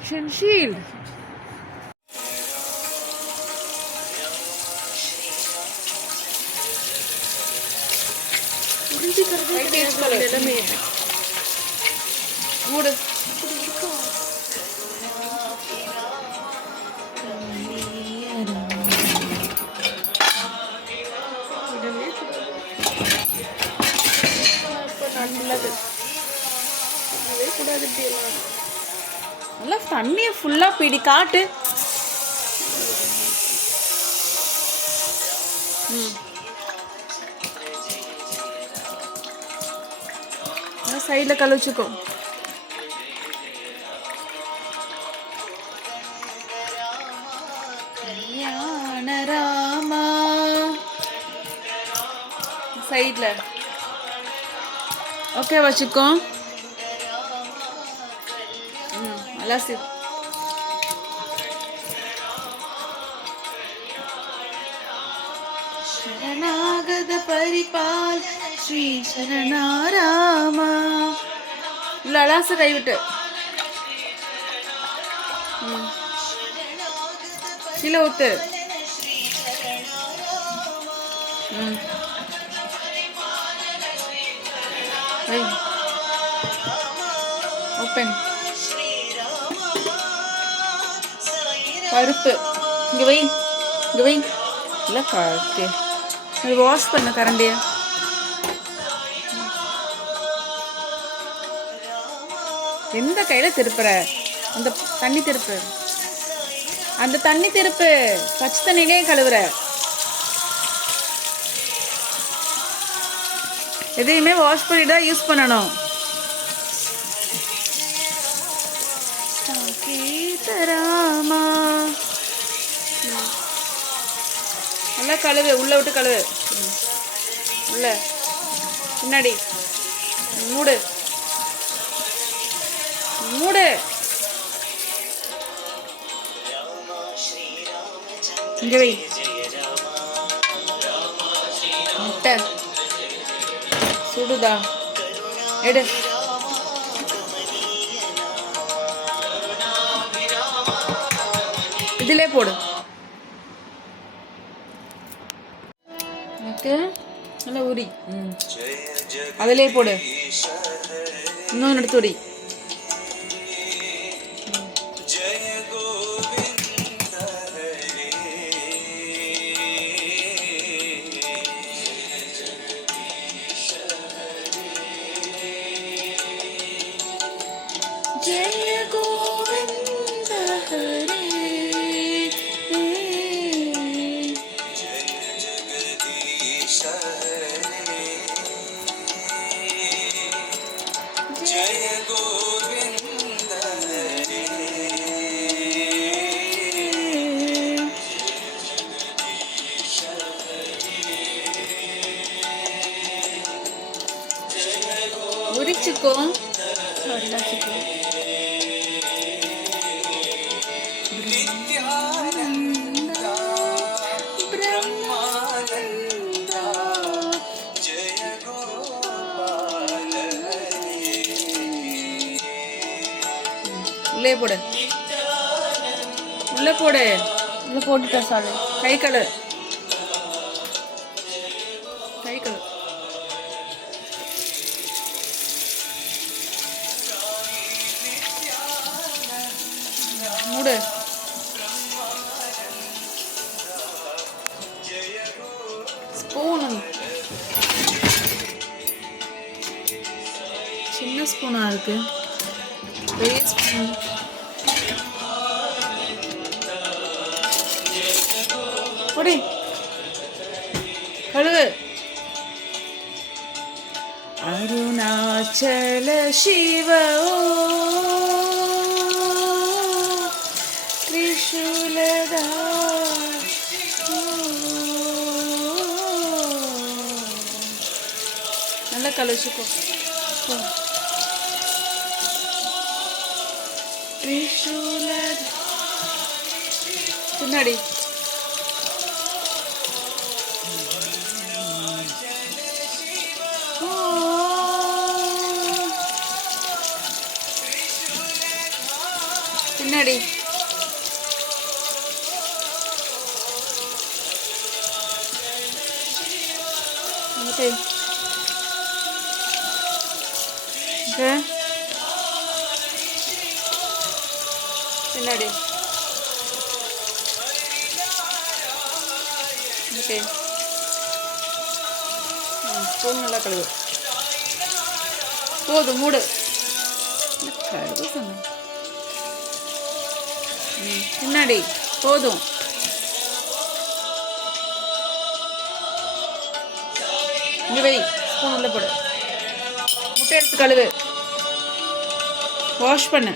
protection shield. Mood. நல்லா தண்ணியை ஃபுல்லாக பிடி காட்டு. சைடில் கழிச்சுக்கோ. ராமா சைடில் ஓகே வச்சுக்கோ. நல்லா சரணாகத பரிபால் ஸ்ரீ சரணாராமா. லலாச கைவிட்டு கீழே ஊத்து. ஓப்பன். பருப்பு இங்கே வை, இங்கே வை. இல்லை கரெக்டு. அது வாஷ் பண்ண கரண்டியா. எந்த கையில் திருப்புற? அந்த தண்ணி திருப்பு, அந்த தண்ணி திருப்பு. பச்சை தண்ணியிலே கழுவுற. எதையுமே வாஷ் பண்ணி தான் யூஸ் பண்ணணும். ராமா நல்லா கழுவு. உள்ள விட்டு கழுவு. உள்ள பின்னாடி மூடு, மூடு. இங்க வை. முட்டை சுடுதா? எடு. இதிலே போடு. நல்லா உரி. அதிலே போடு. இன்னொன்று எடுத்து உரி. ஜெய கோவிந்த ஹரே. உரிச்சுக்கோ. உள்ளே போடு, உள்ள போடு. உள்ள போட்டுட்டேன். சாரி. கை கழு, கை கழு. மூடு. ஸ்பூன் சின்ன ஸ்பூனா இருக்கு. பெரிய ஸ்பூன். பொடி கழுவு. அருணாச்சல சிவ திரிசூலதா. நல்லா கழிச்சுக்கோ. திரிசூலதா பின்னாடி. ஓகே ஓகே பின்னாடி ஓகே ஸ்பூன் நல்லா கழுவு போதும் மூடு கழுவு சொன்னேன் பின்னாடி போதும் இங்கே வை ஸ்பூன் உள்ள போடு முட்டை எடுத்து கழுவு வாஷ் பண்ணு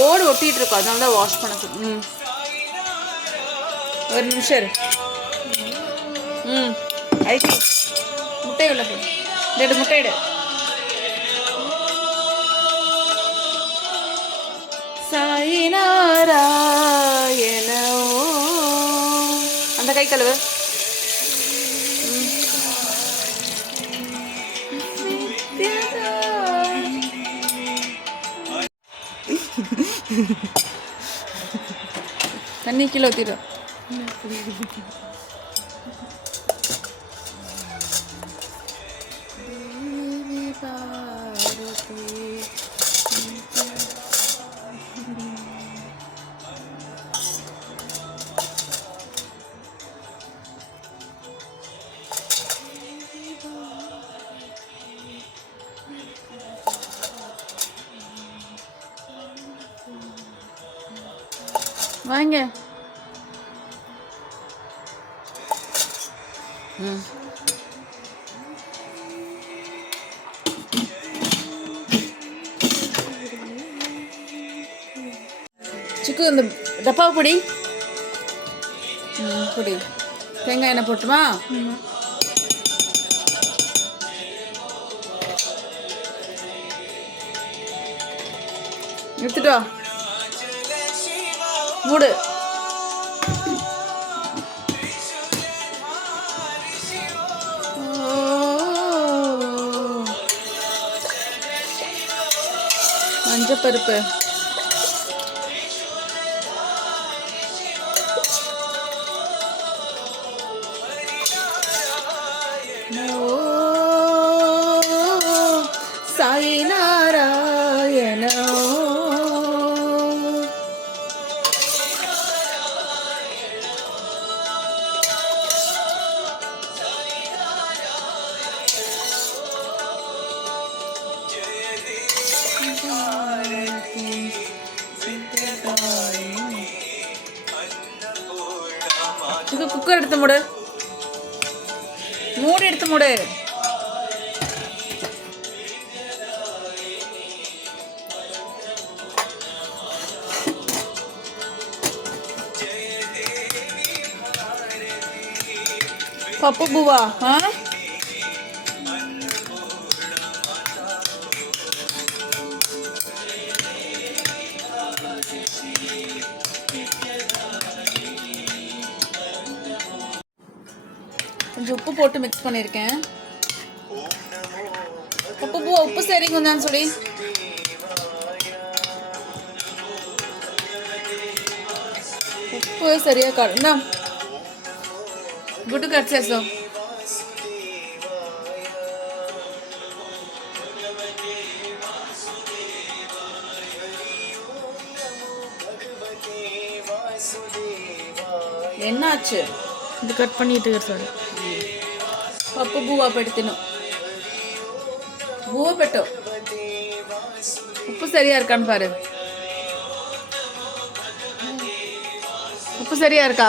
ஓடு ஒட்டிகிட்டு இருக்கோம் அதனால தான் வாஷ் பண்ண சொல்லு ஒரு நிமிஷம் இரு ஐடி முட்டை உள்ள போடு எடு முட்டை எடு சாயினாராயண அந்த கை கழுவு தண்ணி கீழே ஊற்றிடும் வாங்க சிக்கு இந்த டப்பாவை பொடி பொடி தேங்காய் எண்ணெய் போட்டுமா எடுத்துட்டோ மூடு மஞ்சப்பருப்பு சாயினாராயண இது குக்கர் எடுத்து மூடு எடுத்து மூடு பப்பு பூவா கொஞ்சம் உப்பு போட்டு மிக்ஸ் பண்ணியிருக்கேன் உப்பு சரிங்குந்தான்னு சொல்லி ఉప్పు సరిగా కాదు నా గుడ్డు కట్ చేసావు என்னாச்சு இது கட் பண்ணிட்டு சார் పప్పు బువ్వ పెట్టి తిను బువ్వ పెట్టు உப்பு சரியா இருக்கான்னு பாரு உப்பு சரியா இருக்கா